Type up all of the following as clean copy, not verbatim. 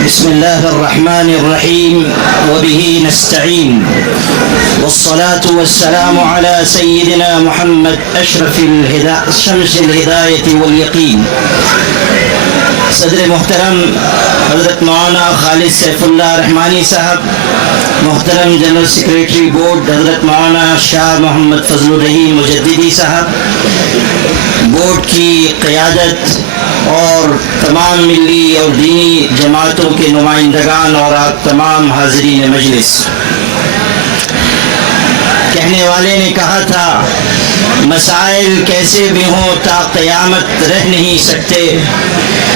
بسم الله الرحمن الرحيم وبه نستعين والصلاة والسلام على سيدنا محمد أشرف شمس الهداية واليقين. صدر محترم حضرت مولانا خالد سیف اللہ رحمانی صاحب، محترم جنرل سیکریٹری بورڈ حضرت مولانا شاہ محمد فضل الرحیم مجددی صاحب، بورڈ کی قیادت اور تمام ملی اور دینی جماعتوں کے نمائندگان اور آپ تمام حاضرین مجلس، کہنے والے نے کہا تھا مسائل کیسے بھی ہوں تا قیامت رہ نہیں سکتے،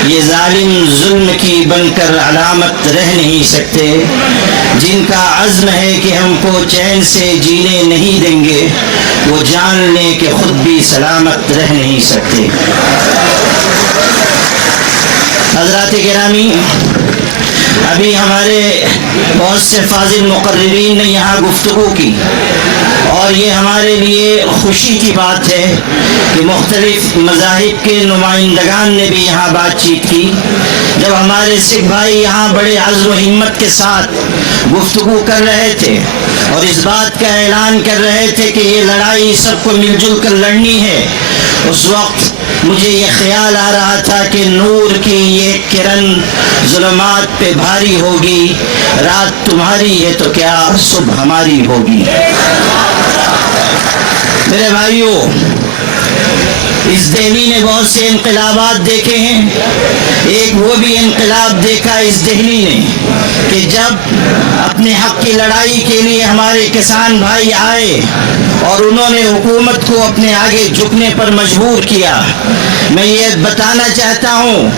یہ ظالم ظلم کی بن کر علامت رہ نہیں سکتے، جن کا عزم ہے کہ ہم کو چین سے جینے نہیں دیں گے وہ جان لیں کہ خود بھی سلامت رہ نہیں سکتے۔ حضرات گرامی، ابھی ہمارے بہت سے فاضل مقررین نے یہاں گفتگو کی اور یہ ہمارے لیے خوشی کی بات ہے کہ مختلف مذاہب کے نمائندگان نے بھی یہاں بات چیت کی۔ جب ہمارے سکھ بھائی یہاں بڑے عزم و ہمت کے ساتھ گفتگو کر رہے تھے اور اس بات کا اعلان کر رہے تھے کہ یہ لڑائی سب کو مل جل کر لڑنی ہے، اس وقت مجھے یہ خیال آ رہا تھا کہ نور کی یہ کرن ظلمات پہ بھاری ہوگی، رات تمہاری ہے تو کیا صبح ہماری ہوگی۔ میرے بھائیوں، اس دہلی نے بہت سے انقلابات دیکھے ہیں، ایک وہ بھی انقلاب دیکھا اس دہلی نے کہ جب اپنے حق کی لڑائی کے لیے ہمارے کسان بھائی آئے اور انہوں نے حکومت کو اپنے آگے جھکنے پر مجبور کیا۔ میں یہ بتانا چاہتا ہوں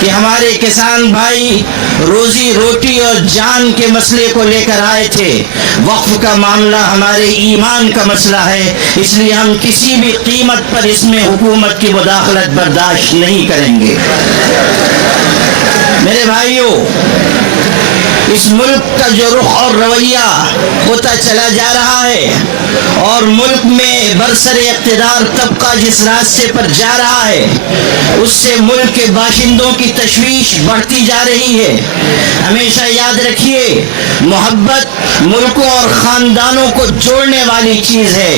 کہ ہمارے کسان بھائی روزی روٹی اور جان کے مسئلے کو لے کر آئے تھے، وقف کا معاملہ ہمارے ایمان کا مسئلہ ہے، اس لیے ہم کسی بھی قیمت پر اس میں حکومت کی مداخلت برداشت نہیں کریں گے۔ میرے بھائیوں، اس ملک کا جو رخ اور رویہ ہوتا چلا جا رہا ہے اور ملک میں برسر اقتدار طبقہ جس راستے پر جا رہا ہے اس سے ملک کے باشندوں کی تشویش بڑھتی جا رہی ہے۔ ہمیشہ یاد رکھیے، محبت ملکوں اور خاندانوں کو جوڑنے والی چیز ہے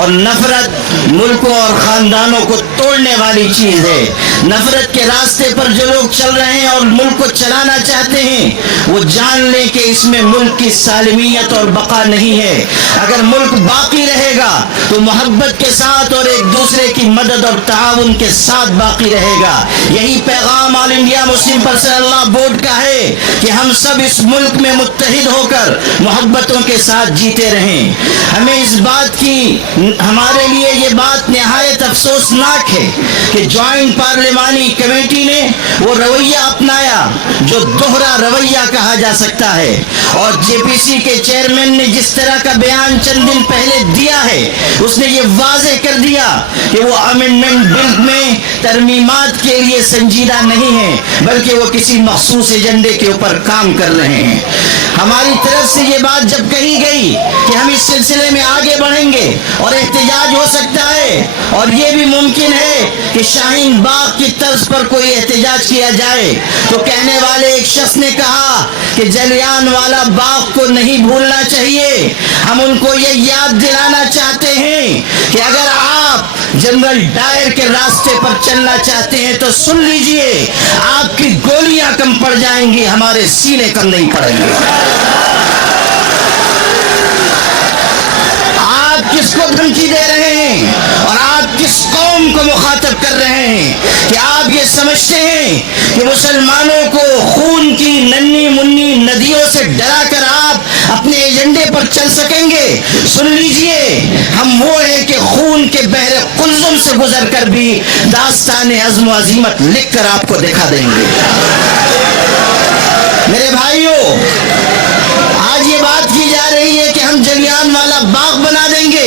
اور نفرت ملکوں اور خاندانوں کو توڑنے والی چیز ہے۔ نفرت کے راستے پر جو لوگ چل رہے ہیں اور ملک کو چلانا چاہتے ہیں وہ جان لیں کہ اس میں ملک کی سالمیت اور بقا نہیں ہے۔ اگر ملک باقی رہے گا تو محبت کے ساتھ اور ایک دوسرے کی مدد اور تعاون کے ساتھ باقی رہے گا۔ یہی پیغام آل انڈیا مسلم پرسنل لا بورڈ کا ہے کہ ہم سب اس ملک میں متحد ہو کر محبتوں کے ساتھ جیتے رہیں۔ ہمیں اس بات کی، ہمارے لیے یہ بات نہایت افسوسناک ہے کہ جوائنٹ پارلیمانی کمیٹی نے وہ رویہ اپنایا جو دوہرا رویہ کہا جا سکتا ہے، اور جے پی سی کے چیئرمین نے جس طرح کا بیان چند دن پہلے دیا ہے اس نے یہ واضح کر دیا کہ وہ امینڈمنٹ بل میں ترمیمات کے لیے سنجیدہ نہیں ہے بلکہ وہ کسی مخصوص ایجنڈے کے اوپر کام کر رہے ہیں۔ ہماری طرف سے یہ بات جب کہی گئی کہ ہم اس سلسلے میں آگے بڑھیں گے اور احتجاج ہو سکتا ہے اور یہ بھی ممکن ہے کہ شاہین باغ کی طرز پر کوئی احتجاج کیا جائے، تو کہنے والے ایک شخص نے کہا کہ جلیان والا باغ کو نہیں بھولنا چاہیے۔ ہم ان کو یہ یاد دلانا چاہتے ہیں کہ اگر آپ جنرل ڈائر کے راستے پر چلنا چاہتے ہیں تو سن لیجئے، آپ کی گولیاں کم پڑ جائیں گی، ہمارے سینے کم نہیں پڑیں گے۔ آپ کس کو دھمکی دے رہے ہیں اور آپ کس قوم کو مخاطب کر رہے ہیں کہ آپ یہ سمجھتے ہیں کہ مسلمانوں کو خون کی ننھی منی ندیوں سے ڈرا کر آپ اپنے ایجنڈے پر چل سکیں گے؟ سن لیجئے، ہم وہ ہیں کہ خون کے بحر قلزم سے گزر کر بھی داستان عزم و عزیمت لکھ کر آپ کو دکھا دیں گے۔ میرے بھائیوں، آج یہ بات کی جا رہی ہے کہ ہم جلیان والا باغ بنا دیں گے۔